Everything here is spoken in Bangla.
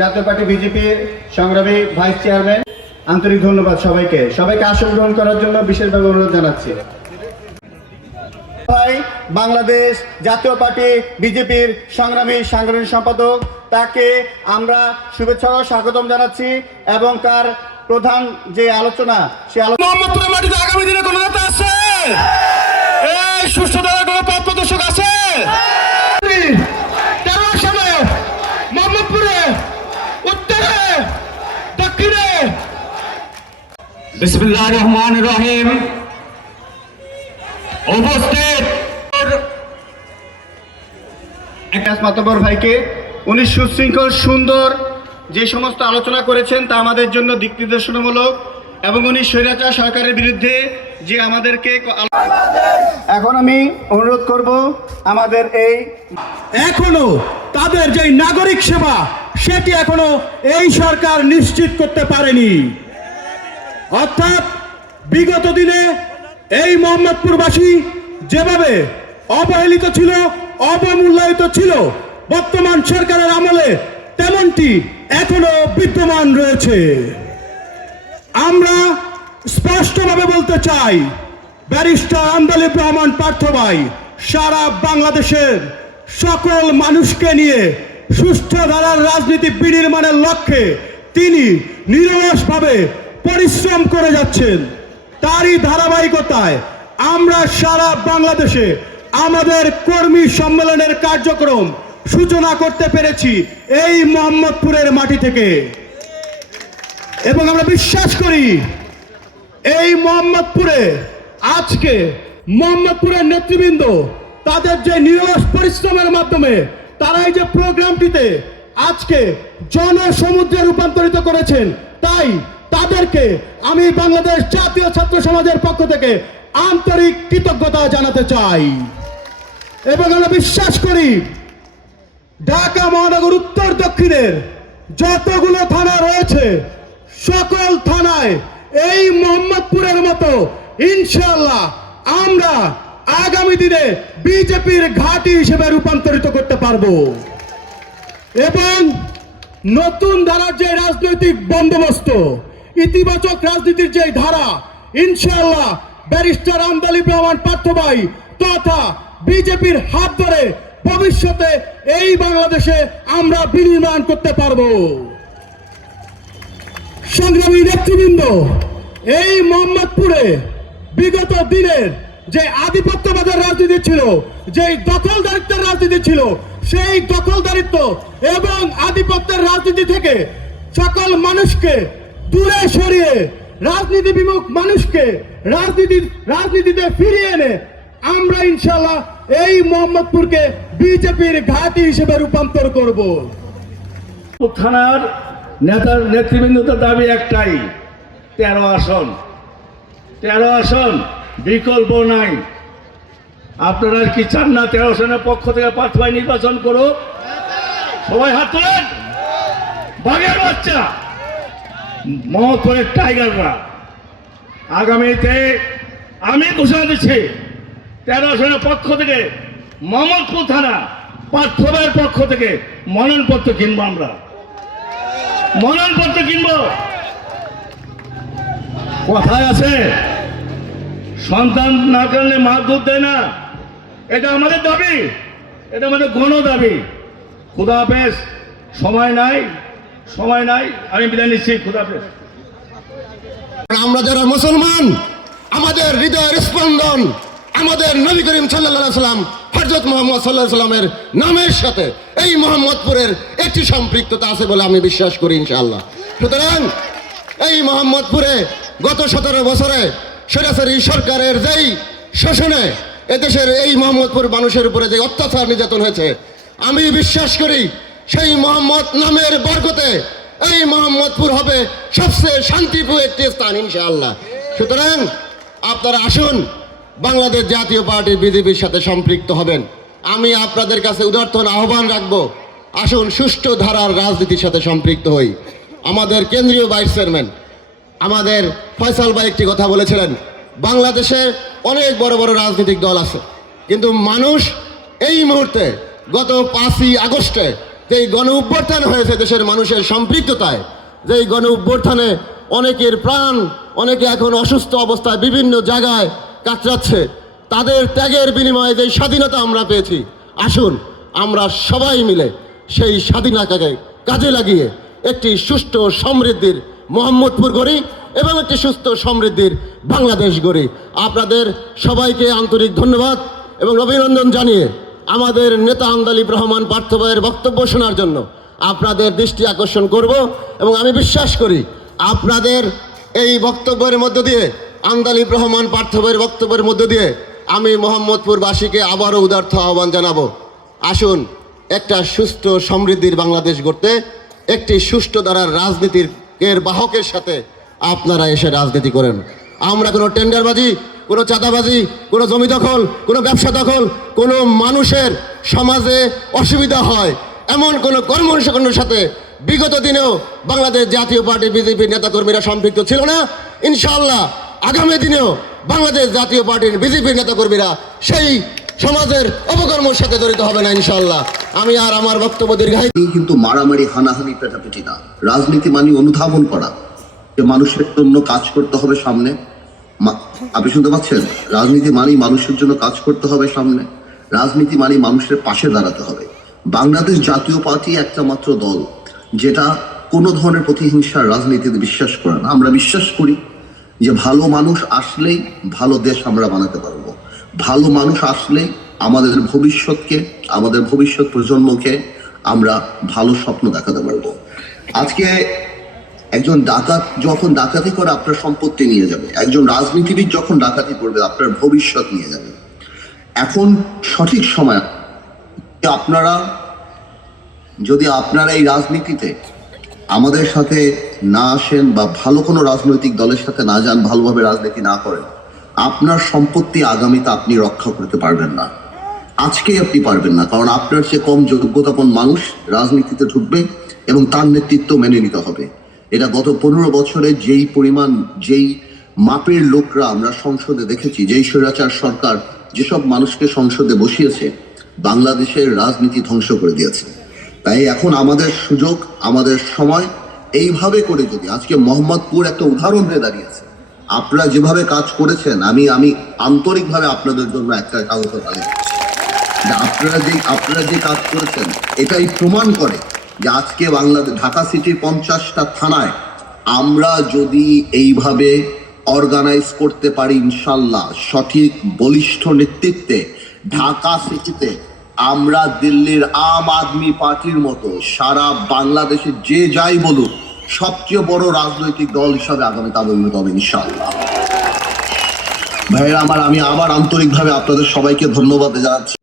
জাতীয় পার্টি বিজেপির সংগ্রামী ভাইস চেয়ারম্যান, আন্তরিক ধন্যবাদ সবাইকে। সবাইকে আসন গ্রহণ করার জন্য বিশেষভাবে অনুরোধ জানাচ্ছি। বাংলাদেশ জাতীয় পার্টি বিজেপির সংগ্রামী সাংগঠনিক সম্পাদক, তাকে আমরা শুভেচ্ছা ও স্বাগতম জানাচ্ছি এবং তার প্রধান যে আলোচনা সে মোহাম্মদপুরের মাটিতে আগামী দিনে কোন নেতা আছে? এই সুষ্ঠু দলের কোন পথ প্রদর্শক আছে? মোহাম্মদপুরে, উত্তরে, দক্ষিণে। বিসমিল্লাহির রহমানির রহিম। উপস্থিত মাতব্বর ভাইকে, উনি সুশৃঙ্খল সুন্দর যে সমস্ত আলোচনা করেছেন তা আমাদের জন্য দিক নির্দেশনামূলক এবং উনি স্বৈরাচার সরকারের বিরুদ্ধে যে আমাদেরকে। এখন আমি অনুরোধ করব আমাদের এখনো তাদের যে নাগরিক সেবা সেটি এখনো এই সরকার নিশ্চিত করতে পারেনি। অর্থাৎ বিগত দিনে এই মোহাম্মদপুরবাসী যেভাবে অবহেলিত ছিল, অবমূল্যায়িত ছিল, বর্তমান সরকারের আমলে তেমনটি এখনো বিদ্যমান রয়েছে। আমরা স্পষ্টভাবে বলতে চাই, ব্যারিস্টার আন্দোলন রহমান পার্থ ভাই সারা বাংলাদেশের সকল মানুষকে নিয়ে সুস্থ ধারার রাজনীতি বিনির্মাণের লক্ষ্যে তিনি নিরলসভাবে পরিশ্রম করে যাচ্ছেন। তারই ধারাবাহিকতায় আমরা সারা বাংলাদেশে আমাদের কর্মী সম্মেলনের কার্যক্রম সূচনা করতে পেরেছি এই মোহাম্মদপুরের মাটি থেকে এবং আমরা বিশ্বাস করি এই মোহাম্মদপুরে আজকে মোহাম্মদপুরের নেতৃবৃন্দ তাদের যে নিরলস পরিশ্রমের মাধ্যমে তারা এই যে প্রোগ্রামটিতে আজকে জনসমুদ্রে রূপান্তরিত করেছেন, তাই তাদেরকে আমি বাংলাদেশ জাতীয় ছাত্র সমাজের পক্ষ থেকে আন্তরিক কৃতজ্ঞতা জানাতে চাই এবং আমরা বিশ্বাস করি ঢাকা মহানগর উত্তর দক্ষিণের যতগুলো থানা রয়েছে সকল থানায় এই মোহাম্মদপুরের মতো ইনশাআল্লাহ আমরা আগামী দিনে বিজেপির ঘাঁটি হিসেবে রূপান্তরিত করতে পারবো এবং নতুন ধারার যে রাজনৈতিক বন্দোবস্ত, ইতিবাচক রাজনীতির যে ধারা ইনশাআল্লাহ ব্যারিস্টার আন্দোলন রহমান পার্থ ভাই তথা বিজেপির হাত ধরে ভবিষ্যতে এই বাংলাদেশে আমরা বিনির্মাণ করতে পারবো। সংগ্রামী নেতৃবৃন্দ, এই মোহাম্মদপুরে বিগত দিনের যে আধিপত্যবাদের রাজনীতি ছিল, যে দখলদারিত্বের রাজনীতি ছিল, সেই দখলদারিত্ব এবং আধিপত্যের রাজনীতি থেকে সকল মানুষকে দূরে সরিয়ে রাজনীতি বিমুখ মানুষকে রাজনীতিতে ফিরিয়ে এনে আমরা ইনশাআল্লাহ এই মোহাম্মদপুরকে বিজেপির ঘাঁটি হিসেবে রূপান্তর করব। থানার নেতার নেতৃবৃন্দদের দাবি একটাই, 13 আসন, 13 আসন, বিকল্প নাই। আপনারা কি চান না 13 আসনের পক্ষ থেকে পার্থ ভাই নির্বাচন করো? সবাই হাত তোলেন। বাঘের বাচ্চা মোহাম্মদপুরের টাইগাররা আগামীতে আমি ঘোষণা দিচ্ছি 13 আসনের পক্ষ থেকে মোহাম্মদপুর থানা পার্থ ভাইয়ের পক্ষ থেকে মনোনয়নপত্র কিনবো, আমরা মনোনয়নপত্র কিনবো। কথায় আছে সন্তান না করলে মা দুধ দেয় না, এটা আমাদের দাবি, এটা আমাদের গণ দাবি। খুদা হাফেজ, সময় নাই, আমি বিদায় নিচ্ছি। খুদা হাফেজ। আমরা যারা মুসলমান, আমাদের হৃদয়ের স্পন্দন আমাদের নবী করিম সাল্লাল্লাহু আলাইহি সাল্লাম হযরত মুহাম্মদ সাল্লাল্লাহু আলাইহি সাল্লামের নামের সাথে এই মোহাম্মদপুরের একটি সম্পৃক্ততা আছে বলে আমি বিশ্বাস করি ইনশাআল্লাহ। সুতরাং এই মোহাম্মদপুরে গত 17 বছরে সরাসরি সরকারের যেই শোষণে এদেশের এই মোহাম্মদপুর মানুষের উপরে যে অত্যাচার নির্যাতন হয়েছে, আমি বিশ্বাস করি সেই মোহাম্মদ নামের বরকতে এই মোহাম্মদপুর হবে সবচেয়ে শান্তিপূর্ণ একটি স্থান ইনশাআল্লাহ। সুতরাং আপনারা আসুন, বাংলাদেশ জাতীয় পার্টি বিজেপির সাথে সম্পৃক্ত হবেন। আমি আপনাদের কাছে উদারতন আহ্বান রাখবো, আসুন সুষ্ঠু ধারার রাজনীতির সাথে সম্পৃক্ত হই। আমাদের কেন্দ্রীয় ভাইস চেয়ারম্যান আমাদের ফয়সাল ভাই একটি কথা বলেছিলেন, বাংলাদেশে অনেক বড় বড় রাজনৈতিক দল আছে, কিন্তু মানুষ এই মুহূর্তে গত 5ই আগস্টে যেই গণ অভ্যুত্থান হয়েছে দেশের মানুষের সম্পৃক্ততায়, যেই গণ অভ্যুত্থানে অনেকের প্রাণ, অনেকে এখন অসুস্থ অবস্থায় বিভিন্ন জায়গায় কাতরাচ্ছে, তাদের ত্যাগের বিনিময়ে যেই স্বাধীনতা আমরা পেয়েছি, আসুন আমরা সবাই মিলে সেই স্বাধীনতাকে কাজে লাগিয়ে একটি সুষ্ঠু সমৃদ্ধির মোহাম্মদপুর গড়ি এবং একটি সুস্থ সমৃদ্ধির বাংলাদেশ গড়ি। আপনাদের সবাইকে আন্তরিক ধন্যবাদ এবং অভিনন্দন জানিয়ে আমাদের নেতা আন্দালিব রহমান পার্থ ভাইয়ের বক্তব্য শোনার জন্য আপনাদের দৃষ্টি আকর্ষণ করব এবং আমি বিশ্বাস করি আপনাদের এই বক্তব্যের মধ্য দিয়ে, আন্দালিব রহমান পার্থ ভাইয়ের বক্তব্যের মধ্য দিয়ে আমি মোহাম্মদপুরবাসীকে আবারও উদার্থ আহ্বান জানাবো, আসুন একটা সুস্থ সমৃদ্ধির বাংলাদেশ গড়তে একটি সুষ্ঠু ধারার রাজনীতির বাহকের সাথে আপনারা এসে রাজনীতি করেন। আমরা কোনো টেন্ডারবাজি, কোনো চাঁদাবাজি, কোনো জমি দখল, কোনো ব্যবসা দখল, কোনো মানুষের সমাজে অসুবিধা হয় এমন কোনো কর্মসংস্থানের সাথে বিগত দিনেও বাংলাদেশ জাতীয় পার্টি বিজেপির নেতাকর্মীরা সম্পৃক্ত ছিল না। ইনশাআল্লাহ আগামী দিনেও বাংলাদেশ জাতীয় পার্টির বিজেপির নেতাকর্মীরা সেই সমাজের অপকর্মের সাথে জড়িত হবে না ইনশাআল্লাহ। আমি আর আমার বক্তব্য দীর্ঘায়িত কিন্তু মারামারি, হানাহানি, পেটাপিটি না। রাজনীতি মানে অনুধাবন করা যে মানুষের জন্য কাজ করতে হবে সামনে। আপনি শুনতে পাচ্ছেন? রাজনীতি মানেই মানুষের জন্য কাজ করতে হবে সামনে। রাজনীতি মানে মানুষের পাশে দাঁড়াতে হবে। বাংলাদেশ জাতীয় পার্টি একটা মাত্র দল যেটা কোনো ধরনের প্রতিহিংসার রাজনীতিতে বিশ্বাস করে না। আমরা বিশ্বাস করি যে ভালো মানুষ আসলেই ভালো দেশ আমরা বানাতে পারবো। ভালো মানুষ আসলেই আমাদের ভবিষ্যৎকে, আমাদের ভবিষ্যৎ প্রজন্মকে আমরা ভালো স্বপ্ন দেখাতে পারবো। আজকে একজন ডাকাত যখন ডাকাতি করে আপনার সম্পত্তি নিয়ে যাবে, একজন রাজনীতিবিদ যখন ডাকাতি করবে আপনার ভবিষ্যৎ নিয়ে যাবে। এখন সঠিক সময় আপনারা যদি আপনারা এই রাজনীতিতে আমাদের সাথে না আসেন বা ভালো কোনো রাজনৈতিক দলের সাথে না যান, ভালোভাবে রাজনীতি না করেন, আপনার সম্পত্তি আগামীতে আপনি রক্ষা করতে পারবেন না। আজকেই আপনি পারবেন না, কারণ আপনার চেয়ে কম যোগ্যতাপন মানুষ রাজনীতিতে ঢুকবে এবং তার নেতৃত্ব মেনে নিতে হবে। এটা গত 15 বছরে যেই পরিমাণ, যেই মাপের লোকরা আমরা সংসদে দেখেছি, যেই স্বৈরাচার সরকার যেসব মানুষকে সংসদে বসিয়েছে, বাংলাদেশের রাজনীতি ধ্বংস করে দিয়েছে। তাই এখন আমাদের সুযোগ, আমাদের সময়, এইভাবে করে যদি আজকে মোহাম্মদপুর একটা উদাহরণ হয়ে দাঁড়িয়েছে। আপনারা যেভাবে কাজ করেছেন, আমি আন্তরিকভাবে আপনাদের জন্য একটা কাগজ তালি দিচ্ছি। আপনারা যে কাজ করেছেন এটাই প্রমাণ করে যে আজকে বাংলাদেশ ঢাকা সিটির 50টা থানায় আমরা যদি এইভাবে অর্গানাইজ করতে পারি, ইনশাল্লাহ সঠিক বলিষ্ঠ নেতৃত্বে ঢাকা সিটিতে আমরা দিল্লির আম আদমি পার্টির মতো সারা বাংলাদেশে যে যাই বলুক সবচেয়ে বড় রাজনৈতিক দল হিসাবে আগামীতে আবির্ভূত হবে ইনশাআল্লাহ। ভাইয়েরা আমার, আমি আবার আন্তরিকভাবে আপনাদের সবাইকে ধন্যবাদ জানাচ্ছি।